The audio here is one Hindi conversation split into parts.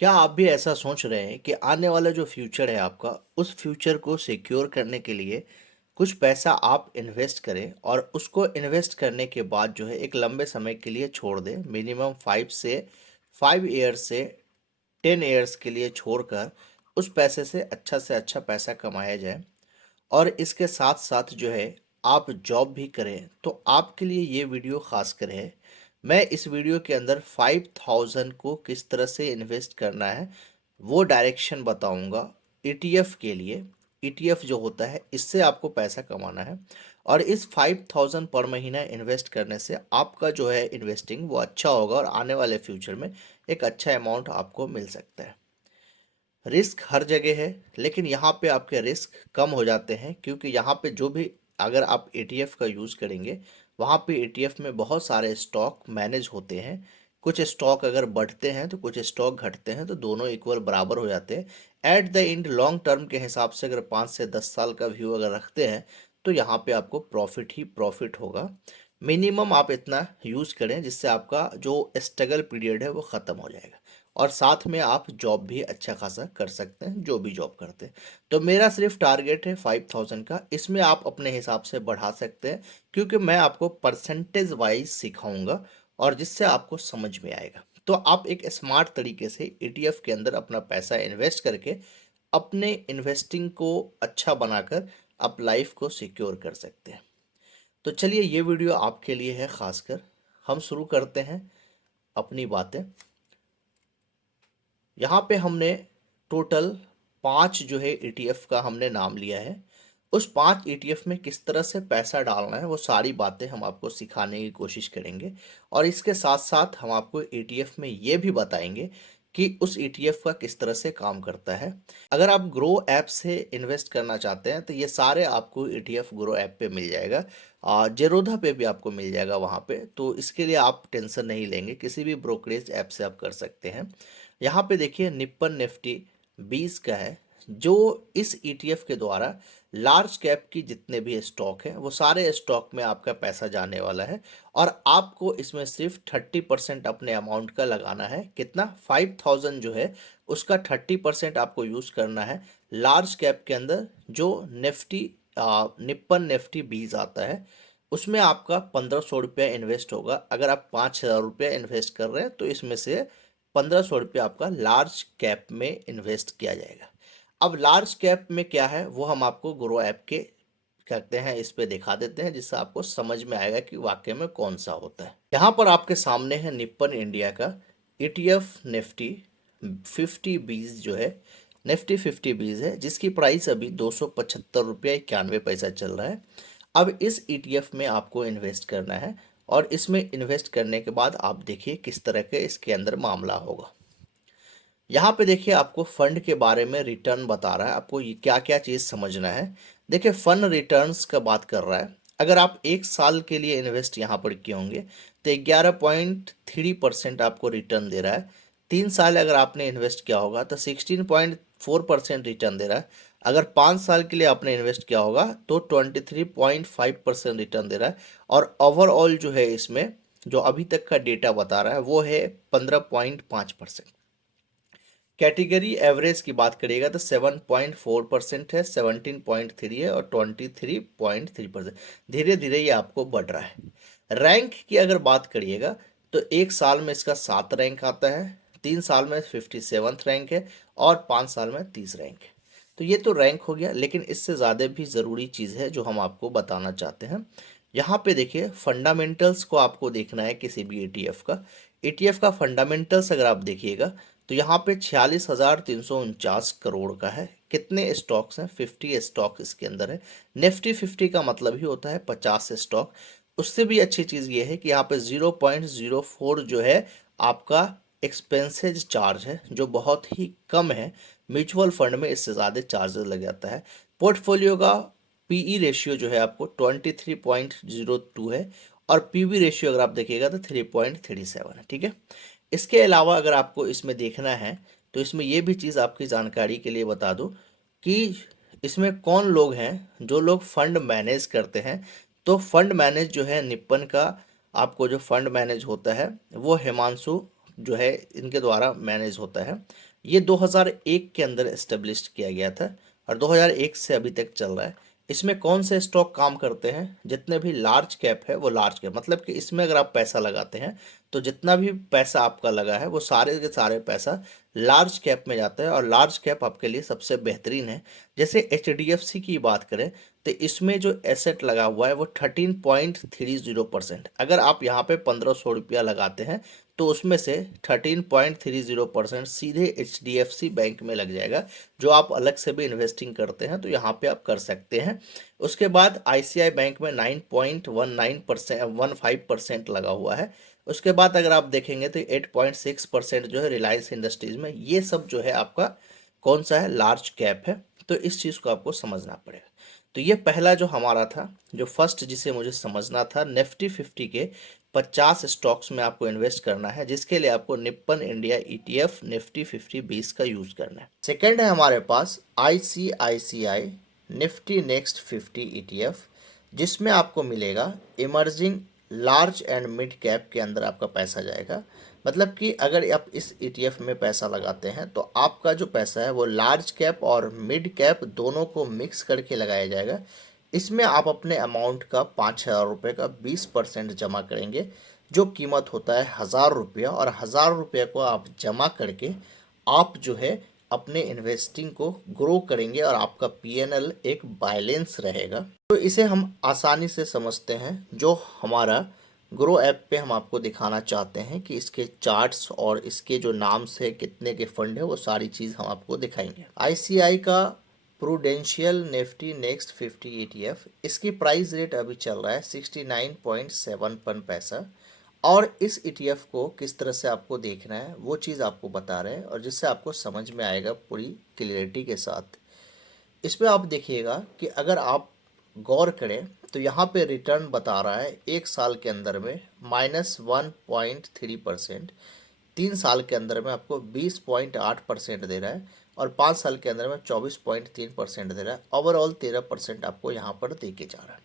क्या आप भी ऐसा सोच रहे हैं कि आने वाला जो फ्यूचर है आपका, उस फ्यूचर को सिक्योर करने के लिए कुछ पैसा आप इन्वेस्ट करें और उसको इन्वेस्ट करने के बाद जो है एक लंबे समय के लिए छोड़ दें, मिनिमम 5 से 10 ईयर्स के लिए छोड़कर उस पैसे से अच्छा पैसा कमाया जाए और इसके साथ साथ जो है आप जॉब भी करें, तो आपके लिए ये वीडियो खास कर है। मैं इस वीडियो के अंदर 5000 को किस तरह से इन्वेस्ट करना है वो डायरेक्शन बताऊंगा। ईटीएफ के लिए, ईटीएफ जो होता है इससे आपको पैसा कमाना है और इस 5000 पर महीना इन्वेस्ट करने से आपका जो है इन्वेस्टिंग वो अच्छा होगा और आने वाले फ्यूचर में एक अच्छा अमाउंट आपको मिल सकता है। रिस्क हर जगह है, लेकिन यहाँ पे आपके रिस्क कम हो जाते हैं क्योंकि यहाँ पे जो भी, अगर आप एटीएफ का यूज़ करेंगे, वहाँ पे एटीएफ में बहुत सारे स्टॉक मैनेज होते हैं। कुछ स्टॉक अगर बढ़ते हैं तो कुछ स्टॉक घटते हैं, तो दोनों इक्वल बराबर हो जाते हैं। At the end long term के हिसाब से अगर 5 से 10 साल का व्यू अगर रखते हैं, तो यहाँ पे आपको प्रॉफिट ही प्रॉफिट होगा। मिनिमम आप इतना यूज़ करें जिससे आपका जो स्ट्रगल पीरियड है वो ख़त्म हो जाएगा और साथ में आप जॉब भी अच्छा खासा कर सकते हैं, जो भी जॉब करते हैं। तो मेरा सिर्फ टारगेट है 5000 का, इसमें आप अपने हिसाब से बढ़ा सकते हैं क्योंकि मैं आपको परसेंटेज वाइज सिखाऊंगा और जिससे आपको समझ में आएगा। तो आप एक स्मार्ट तरीके से ईटीएफ के अंदर अपना पैसा इन्वेस्ट करके अपने इन्वेस्टिंग को अच्छा बनाकर आप लाइफ को सिक्योर कर सकते हैं। तो चलिए, ये वीडियो आपके लिए है खासकर। हम शुरू करते हैं अपनी बातें। यहाँ पे हमने टोटल 5 जो है ईटीएफ का हमने नाम लिया है। उस 5 ईटीएफ में किस तरह से पैसा डालना है वो सारी बातें हम आपको सिखाने की कोशिश करेंगे और इसके साथ साथ हम आपको ईटीएफ में ये भी बताएंगे कि उस ईटीएफ का किस तरह से काम करता है। अगर आप ग्रो ऐप से इन्वेस्ट करना चाहते हैं तो ये सारे आपको ईटीएफ ग्रो ऐप पे मिल जाएगा। जेरोधा पे भी आपको मिल जाएगा वहाँ पे, तो इसके लिए आप टेंशन नहीं लेंगे, किसी भी ब्रोकरेज ऐप से आप कर सकते हैं। यहाँ पे देखिए निप्पन निफ्टी 20 का है, जो इस ईटीएफ के द्वारा लार्ज कैप की जितने भी स्टॉक हैं वो सारे स्टॉक में आपका पैसा जाने वाला है और आपको इसमें सिर्फ 30% अपने अमाउंट का लगाना है। कितना? 5000 जो है उसका 30% आपको यूज़ करना है लार्ज कैप के अंदर। जो निफ्टी निप्पन निफ्टी 20 आता है उसमें आपका 1500 रुपया इन्वेस्ट होगा। अगर आप 5000 रुपया इन्वेस्ट कर रहे हैं तो इसमें से 1500 रुपया आपका लार्ज कैप में इन्वेस्ट किया जाएगा। अब लार्ज कैप में क्या है वो हम आपको ग्रो ऐप के करते हैं, इस पे दिखा देते हैं जिससे आपको समझ में आएगा कि वाकई में कौन सा होता है। यहाँ पर आपके सामने है निप्पन इंडिया का ईटीएफ निफ्टी 50 20 जो है, निफ्टी 50 20 है, जिसकी प्राइस अभी 275 रुपया 91 पैसा चल रहा है। अब इस ईटीएफ में आपको इन्वेस्ट करना है और इसमें इन्वेस्ट करने के बाद आप देखिए किस तरह के इसके अंदर मामला होगा। यहाँ पे देखिए आपको फंड के बारे में रिटर्न बता रहा है, आपको ये क्या क्या चीज़ समझना है। देखिए फंड रिटर्न्स का बात कर रहा है। अगर आप 1 साल के लिए इन्वेस्ट यहाँ पर किए होंगे तो 11.3% आपको रिटर्न दे रहा है। 3 साल अगर आपने इन्वेस्ट किया होगा तो 16.4% रिटर्न दे रहा है। अगर 5 साल के लिए आपने इन्वेस्ट किया होगा तो 23.5% रिटर्न दे रहा है। और ओवरऑल जो है इसमें जो अभी तक का डेटा बता रहा है वो है 15.5%। कैटेगरी एवरेज की बात करिएगा तो 7.4% है, 17.3 है और 23.3%। धीरे धीरे ये आपको बढ़ रहा है। रैंक की अगर बात करिएगा तो 1 साल में इसका 7 रैंक आता है, 3 साल में 57th रैंक है और 5 साल में 30 रैंक है। तो ये तो रैंक हो गया, लेकिन इससे ज़्यादा भी ज़रूरी चीज़ है जो हम आपको बताना चाहते हैं। यहाँ पे देखिए फंडामेंटल्स को आपको देखना है किसी भी ईटीएफ का। ईटीएफ का फंडामेंटल्स अगर आप देखिएगा तो यहाँ पे 46,349 करोड़ का है। कितने स्टॉक्स हैं? 50 स्टॉक इसके अंदर है। निफ्टी 50 का मतलब ही होता है 50 स्टॉक। उससे भी अच्छी चीज़ ये है कि यहाँ पे 0.04 जो है आपका एक्सपेंसेज चार्ज है, जो बहुत ही कम है। म्यूचुअल फंड में इससे ज़्यादा चार्जेस लग जाता है। पोर्टफोलियो का पीई रेशियो जो है आपको 23.02 है और पीवी रेशियो अगर आप देखिएगा तो 3.37 है। ठीक है। इसके अलावा अगर आपको इसमें देखना है तो इसमें ये भी चीज़ आपकी जानकारी के लिए बता दूं कि इसमें कौन लोग हैं जो लोग फंड मैनेज करते हैं। तो फंड मैनेज जो है निप्पन का, आपको जो फंड मैनेज होता है वो हिमांशु जो है इनके द्वारा मैनेज होता है। ये 2001 के अंदर एस्टेब्लिश किया गया था और 2001 से अभी तक चल रहा है। इसमें कौन से स्टॉक काम करते हैं? जितने भी लार्ज कैप है वो लार्ज कैप, मतलब कि इसमें अगर आप पैसा लगाते हैं तो जितना भी पैसा आपका लगा है वो सारे के सारे पैसा लार्ज कैप में जाता है और लार्ज कैप आपके लिए सबसे बेहतरीन है। जैसे HDFC की बात करें तो इसमें जो एसेट लगा हुआ है वो 13.30%। अगर आप यहाँ पे 1500 रुपया लगाते हैं तो उसमें से 13.30% सीधे HDFC बैंक में लग जाएगा। जो आप अलग से भी इन्वेस्टिंग करते हैं तो यहाँ पे आप कर सकते हैं। उसके बाद ICICI बैंक में 9.15% लगा हुआ है। उसके बाद अगर आप देखेंगे तो 8.6% जो है रिलायंस इंडस्ट्रीज में। ये सब जो है आपका कौन सा है? लार्ज कैप है। तो इस चीज़ को आपको समझना पड़ेगा। तो ये पहला जो हमारा था, जो फर्स्ट जिसे मुझे समझना था, निफ्टी 50 के 50 स्टॉक्स में आपको इन्वेस्ट करना है, जिसके लिए आपको निप्पन इंडिया ETF निफ्टी 50-20 का यूज करना है। सेकंड है हमारे पास ICICI निफ्टी नेक्स्ट 50 ETF, जिसमें आपको मिलेगा emerging large and mid cap के अंदर आपका पैसा जाएगा। मतलब कि अगर आप इस ETF में पैसा लगाते हैं तो आपका जो पैसा है वो लार्ज कैप और मिड कैप दोनों को मिक्स करके लगाया जाएगा। इसमें आप अपने अमाउंट का 5,000 रुपये का 20% जमा करेंगे, जो कीमत होता है 1,000 रुपया। और 1,000 रुपये को आप जमा करके आप जो है अपने इन्वेस्टिंग को ग्रो करेंगे और आपका PNL एक बैलेंस रहेगा। तो इसे हम आसानी से समझते हैं। जो हमारा ग्रो ऐप पे हम आपको दिखाना चाहते हैं कि इसके चार्ट्स और इसके जो नाम से कितने के फंड है वो सारी चीज़ हम आपको दिखाएंगे। ICI का प्रूडेंशियल निफ्टी नेक्स्ट 50 ETF, इसकी प्राइस रेट अभी चल रहा है 69.71 पैसा। और इस ETF को किस तरह से आपको देखना है वो चीज़ आपको बता रहे हैं और जिससे आपको समझ में आएगा पूरी क्लियरिटी के साथ। इसमें आप देखिएगा कि अगर आप गौर करें तो यहाँ पे रिटर्न बता रहा है एक साल के अंदर में -1.3%, 3 साल के अंदर में आपको 20.8% दे रहा है और 5 साल के अंदर में 24.3% दे रहा है। ओवरऑल 13% आपको यहाँ पर दे के जा रहा है।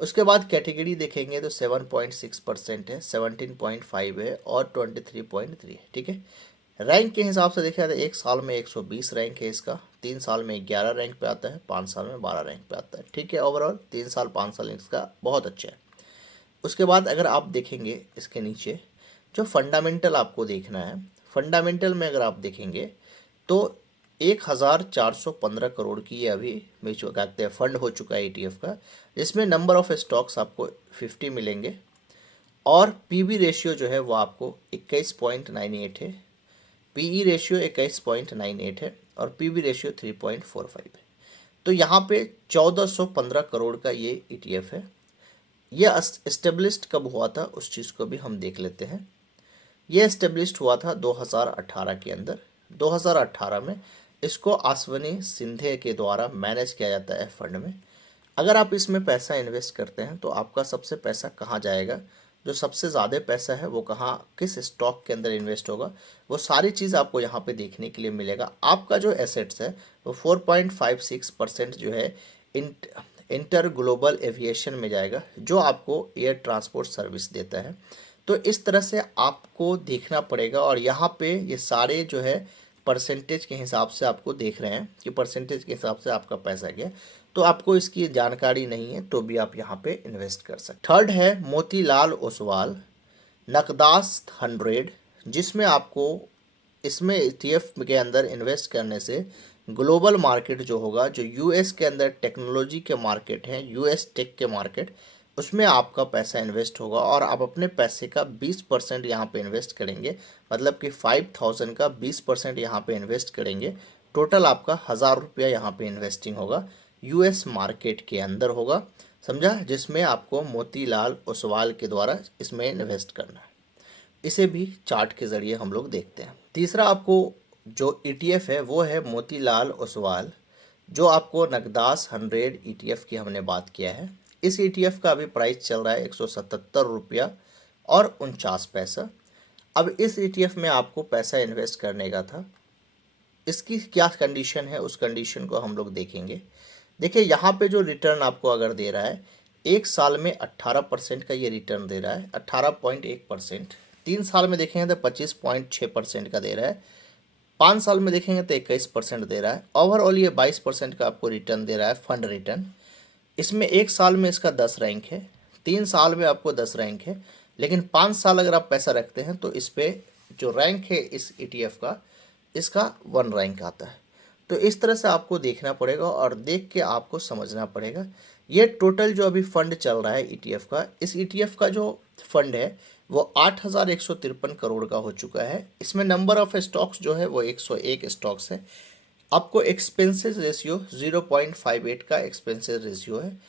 उसके बाद कैटेगरी देखेंगे तो 7.6% है, 17.5 है और 23.3 है। ठीक है। रैंक के हिसाब से देखा जाए तो एक साल में 120 रैंक है इसका, 3 साल में 11 रैंक पे आता है, 5 साल में 12 रैंक पे आता है। ठीक है। ओवरऑल 3 साल 5 साल इसका बहुत अच्छा है। उसके बाद अगर आप देखेंगे इसके नीचे जो फंडामेंटल आपको देखना है, फंडामेंटल में अगर आप देखेंगे तो 1,415 करोड़ की ये अभी म्यूचुअल कहते हैं फंड हो चुका है ETF का, जिसमें नंबर ऑफ स्टॉक्स आपको 50 मिलेंगे और PB रेशियो जो है वो आपको 21.98 है, PE रेशियो 21.98 है और PB रेशियो 3.45 है। तो यहाँ पे 1,415 करोड़ का ये ETF है। ये एस्टेब्लिश्ड कब हुआ था उस चीज़ को भी हम देख लेते हैं। ये एस्टेब्लिश्ड हुआ था 2018 के अंदर। 2018 में इसको अश्वनी सिंधे के द्वारा मैनेज किया जाता है फंड में। अगर आप इसमें पैसा इन्वेस्ट करते हैं तो आपका सबसे पैसा कहाँ जाएगा, जो सबसे ज़्यादा पैसा है वो कहाँ किस स्टॉक के अंदर इन्वेस्ट होगा, वो सारी चीज़ आपको यहाँ पे देखने के लिए मिलेगा। आपका जो एसेट्स है वो 4.56% जो है इंटर ग्लोबल एविएशन में जाएगा, जो आपको एयर ट्रांसपोर्ट सर्विस देता है। तो इस तरह से आपको देखना पड़ेगा और यहाँ पे ये सारे जो है परसेंटेज के हिसाब से आपको देख रहे हैं कि परसेंटेज के हिसाब से आपका पैसा गया। तो आपको इसकी जानकारी नहीं है तो भी आप यहाँ पे इन्वेस्ट कर सकते। थर्ड है मोतीलाल ओसवाल नकदास 100, जिसमें आपको इसमें ETF के अंदर इन्वेस्ट करने से ग्लोबल मार्केट जो होगा, जो US के अंदर टेक्नोलॉजी के मार्केट हैं, US टेक के मार्केट, उसमें आपका पैसा इन्वेस्ट होगा और आप अपने पैसे का 20% यहाँ पे इन्वेस्ट करेंगे। मतलब कि 5,000 का 20% यहाँ पे इन्वेस्ट करेंगे। टोटल आपका 1,000 रुपया यहाँ पे इन्वेस्टिंग होगा, US मार्केट के अंदर होगा, समझा, जिसमें आपको मोतीलाल ओसवाल के द्वारा इसमें इन्वेस्ट करना है। इसे भी चार्ट के ज़रिए हम लोग देखते हैं। तीसरा आपको जो ETF है वो है मोतीलाल ओसवाल, जो आपको नगदास 100 ETF की हमने बात किया है। इस ETF का अभी प्राइस चल रहा है 177 रुपया और 49 पैसा। अब इस ETF में आपको पैसा इन्वेस्ट करने का था, इसकी क्या कंडीशन है उस कंडीशन को हम लोग देखेंगे। देखिए यहाँ पे जो रिटर्न आपको अगर दे रहा है एक साल में 18% का ये रिटर्न दे रहा है, 18.1%। 3 साल में देखेंगे तो 25.6% का दे रहा है 5 साल में देखेंगे तो 21% दे रहा है। ओवरऑल ये 22% का आपको रिटर्न दे रहा है फंड रिटर्न। इसमें 1 साल में इसका 10 रैंक है, 3 साल में आपको 10 रैंक है, लेकिन 5 साल अगर आप पैसा रखते हैं तो इस पे जो रैंक है इस ETF का, इसका 1 रैंक आता है। तो इस तरह से आपको देखना पड़ेगा और देख के आपको समझना पड़ेगा। ये टोटल जो अभी फंड चल रहा है ETF का, इस ETF का जो फंड है वो 8,153 करोड़ का हो चुका है। इसमें नंबर ऑफ स्टॉक्स जो है वो 101 स्टॉक्स है। आपको एक्सपेंसेस रेशियो 0.58 का एक्सपेंसेस रेशियो है।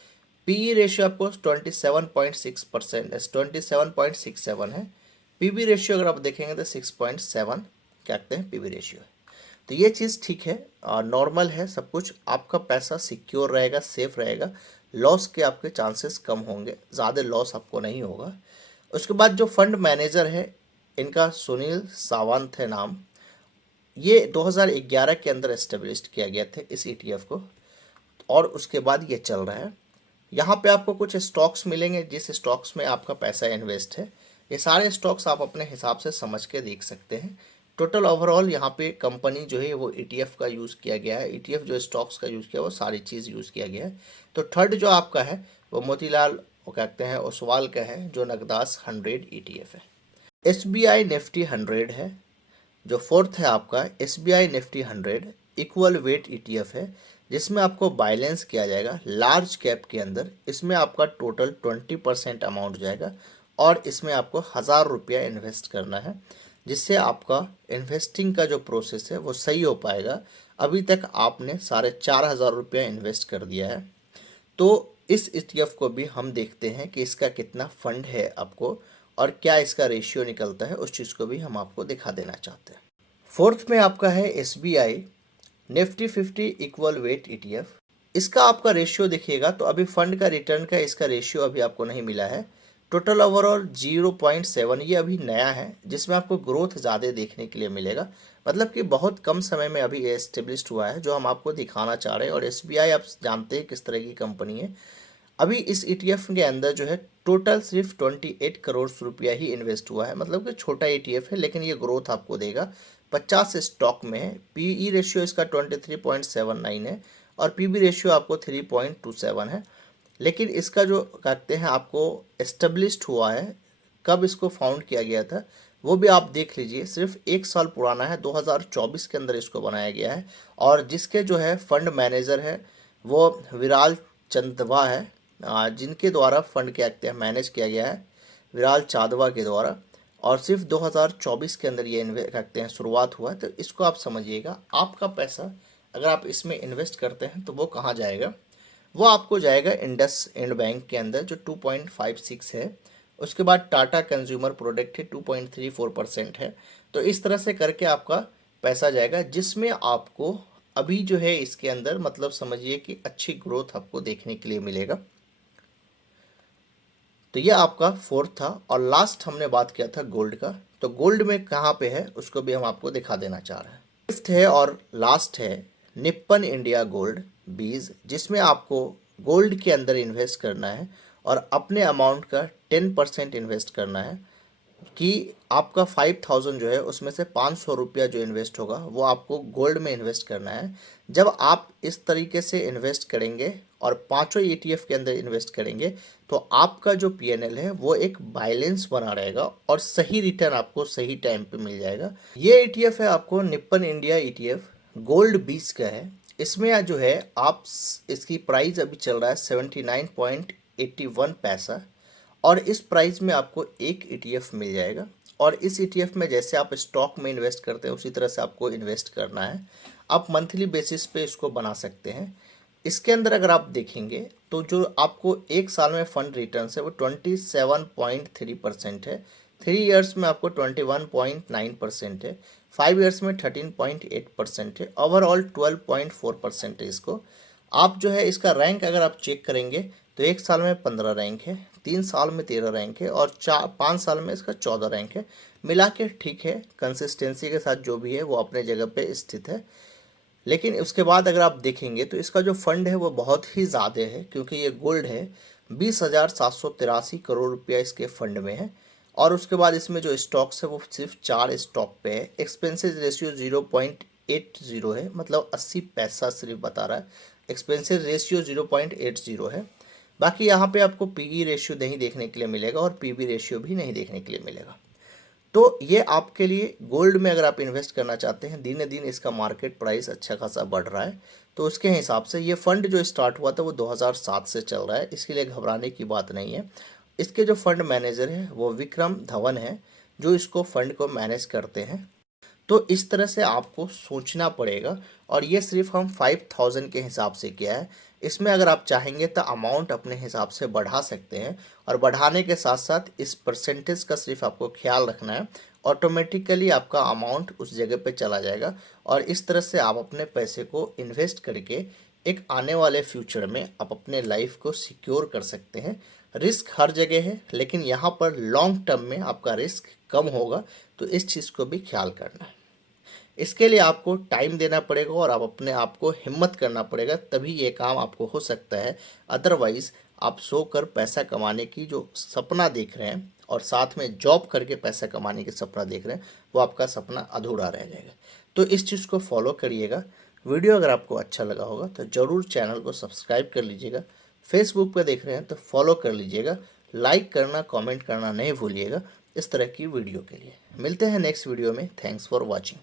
पीई रेशियो आपको 27.6% 27.67 है। पीबी रेशियो अगर आप देखेंगे तो 6.7 क्या कहते हैं पीबी रेशियो है। तो ये चीज़ ठीक है और नॉर्मल है सब कुछ। आपका पैसा सिक्योर रहेगा, सेफ रहेगा, लॉस के आपके चांसेस कम होंगे, ज़्यादा लॉस आपको नहीं होगा। उसके बाद जो फंड मैनेजर है इनका सुनील सावंत है नाम। ये 2011 के अंदर एस्टेब्लिश किया गया था इस ETF को, और उसके बाद ये चल रहा है। यहाँ पे आपको कुछ स्टॉक्स मिलेंगे जिस स्टॉक्स में आपका पैसा इन्वेस्ट है। ये सारे स्टॉक्स आप अपने हिसाब से समझ के देख सकते हैं। टोटल ओवरऑल यहाँ पे कंपनी जो है वो ETF का यूज़ किया गया है। ETF जो स्टॉक्स का यूज़ किया वो सारी चीज़ यूज़ किया गया है। तो थर्ड जो आपका है वो मोतीलाल वो कहते हैं ओसवाल का है, जो नगदास 100 ETF है। SBI निफ्टी 100 है। जो फोर्थ है आपका SBI Nifty 100 equal weight ETF है, जिसमें आपको बैलेंस किया जाएगा लार्ज कैप के अंदर। इसमें आपका टोटल 20% अमाउंट जाएगा और इसमें आपको 1,000 रुपया इन्वेस्ट करना है, जिससे आपका इन्वेस्टिंग का जो प्रोसेस है वो सही हो पाएगा। अभी तक आपने 4,500 रुपया इन्वेस्ट कर दिया है। तो इस ETF को भी हम देखते हैं कि इसका कितना फंड है आपको और क्या इसका रेशियो निकलता है, उस चीज़ को भी हम आपको दिखा देना चाहते हैं। फोर्थ में आपका है SBI Nifty 50 equal weight ETF। इसका आपका रेशियो देखिएगा तो अभी फंड का रिटर्न का इसका रेशियो अभी आपको नहीं मिला है। टोटल ओवरऑल 0.7, ये अभी नया है जिसमें आपको ग्रोथ ज़्यादा देखने के लिए मिलेगा। मतलब कि बहुत कम समय में अभी ये एस्टेब्लिश्ड हुआ है, जो हम आपको दिखाना चाह रहे हैं। और SBI आप जानते हैं किस तरह की कंपनी है। अभी इस ETF के अंदर जो है टोटल सिर्फ 28 करोड़ रुपया ही इन्वेस्ट हुआ है। मतलब कि छोटा ETF है, लेकिन ये ग्रोथ आपको देगा। 50 स्टॉक में है। PE रेशियो इसका 23.79 है और PB रेशियो आपको 3.27 है। लेकिन इसका जो कहते हैं आपको एस्टेब्लिश्ड हुआ है, कब इसको फाउंड किया गया था वो भी आप देख लीजिए। सिर्फ 1 साल पुराना है, 2024 के अंदर इसको बनाया गया है। और जिसके जो है फंड मैनेजर है वो विराल चंदवा है, जिनके द्वारा फंड क्या कहते हैं मैनेज किया गया है, विराल चांदवा के द्वारा। और सिर्फ 2024 के अंदर ये कहते हैं शुरुआत हुआ है। तो इसको आप समझिएगा। आपका पैसा अगर आप इसमें इन्वेस्ट करते हैं तो वो कहाँ जाएगा? वो आपको जाएगा इंडस इंड बैंक के अंदर, जो 2.56 है। उसके बाद टाटा कंज्यूमर प्रोडक्ट है, 2.34% है। तो इस तरह से करके आपका पैसा जाएगा, जिसमें आपको अभी जो है इसके अंदर मतलब समझिए कि अच्छी ग्रोथ आपको देखने के लिए मिलेगा। तो ये आपका फोर्थ था। और लास्ट हमने बात किया था गोल्ड का। तो गोल्ड में कहाँ पे है उसको भी हम आपको दिखा देना चाह रहे हैं। फिफ्थ है और लास्ट है निप्पन इंडिया गोल्ड 20, जिसमें आपको गोल्ड के अंदर इन्वेस्ट करना है और अपने अमाउंट का 10% इन्वेस्ट करना है। कि आपका 5,000 जो है उसमें से 500 रुपया जो इन्वेस्ट होगा वो आपको गोल्ड में इन्वेस्ट करना है। जब आप इस तरीके से इन्वेस्ट करेंगे और पांचों ETF के अंदर इन्वेस्ट करेंगे तो आपका जो PNL है वो एक बैलेंस बना रहेगा और सही रिटर्न आपको सही टाइम पे मिल जाएगा। ये ETF है आपको निप्पन इंडिया ETF गोल्ड 20 का है। इसमें जो है आप इसकी प्राइस अभी चल रहा है 79.81 पैसा और इस प्राइस में आपको एक ETF मिल जाएगा। और इस ETF में जैसे आप स्टॉक में इन्वेस्ट करते हैं उसी तरह से आपको इन्वेस्ट करना है। आप मंथली बेसिस पे इसको बना सकते हैं। इसके अंदर अगर आप देखेंगे तो जो आपको 1 साल में फंड रिटर्न है वो 27.3% है। 3 इयर्स में आपको 21.9% है। 5 इयर्स में 13.8% है। ओवरऑल 12.4% है। इसको आप जो है इसका रैंक अगर आप चेक करेंगे तो 1 साल में 15 रैंक है, 3 साल में 13 रैंक है और 5 साल में इसका 14 रैंक है। मिला के ठीक है, कंसिस्टेंसी के साथ जो भी है वो अपने जगह पे स्थित है। लेकिन उसके बाद अगर आप देखेंगे तो इसका जो फंड है वो बहुत ही ज़्यादा है, क्योंकि ये गोल्ड है। 20,783 करोड़ रुपया इसके फंड में है और उसके बाद इसमें जो स्टॉक्स है वो सिर्फ 4 स्टॉक पे है। एक्सपेंसेस रेशियो 0.80 है, मतलब 80 पैसा सिर्फ बता रहा है। एक्सपेंसेस रेशियो 0.80 है। बाकी यहाँ पे आपको पीई रेशियो नहीं देखने के लिए मिलेगा और पीबी रेशियो भी नहीं देखने के लिए मिलेगा। तो ये आपके लिए गोल्ड में अगर आप इन्वेस्ट करना चाहते हैं, दिन दिन इसका मार्केट प्राइस अच्छा खासा बढ़ रहा है, तो उसके हिसाब से ये फंड जो स्टार्ट हुआ था वो 2007 से चल रहा है, इसके लिए घबराने की बात नहीं है। इसके जो फंड मैनेजर है वो विक्रम धवन है, जो इसको फंड को मैनेज करते हैं। तो इस तरह से आपको सोचना पड़ेगा। और ये सिर्फ हम 5000 के हिसाब से किया है। इसमें अगर आप चाहेंगे तो अमाउंट अपने हिसाब से बढ़ा सकते हैं, और बढ़ाने के साथ साथ इस परसेंटेज का सिर्फ आपको ख्याल रखना है। ऑटोमेटिकली आपका अमाउंट उस जगह पे चला जाएगा, और इस तरह से आप अपने पैसे को इन्वेस्ट करके एक आने वाले फ्यूचर में आप अपने लाइफ को सिक्योर कर सकते हैं। रिस्क हर जगह है, लेकिन यहाँ पर लॉन्ग टर्म में आपका रिस्क कम होगा, तो इस चीज़ को भी ख्याल करना है। इसके लिए आपको टाइम देना पड़ेगा और आप अपने आप को हिम्मत करना पड़ेगा, तभी ये काम आपको हो सकता है। अदरवाइज़ आप सोकर पैसा कमाने की जो सपना देख रहे हैं और साथ में जॉब करके पैसा कमाने की सपना देख रहे हैं, वो आपका सपना अधूरा रह जाएगा। तो इस चीज़ को फॉलो करिएगा। वीडियो अगर आपको अच्छा लगा होगा तो ज़रूर चैनल को सब्सक्राइब कर लीजिएगा। फेसबुक पर देख रहे हैं तो फॉलो कर लीजिएगा। लाइक करना, कमेंट करना नहीं भूलिएगा इस तरह की वीडियो के लिए। मिलते हैं नेक्स्ट वीडियो में। Thanks for watching.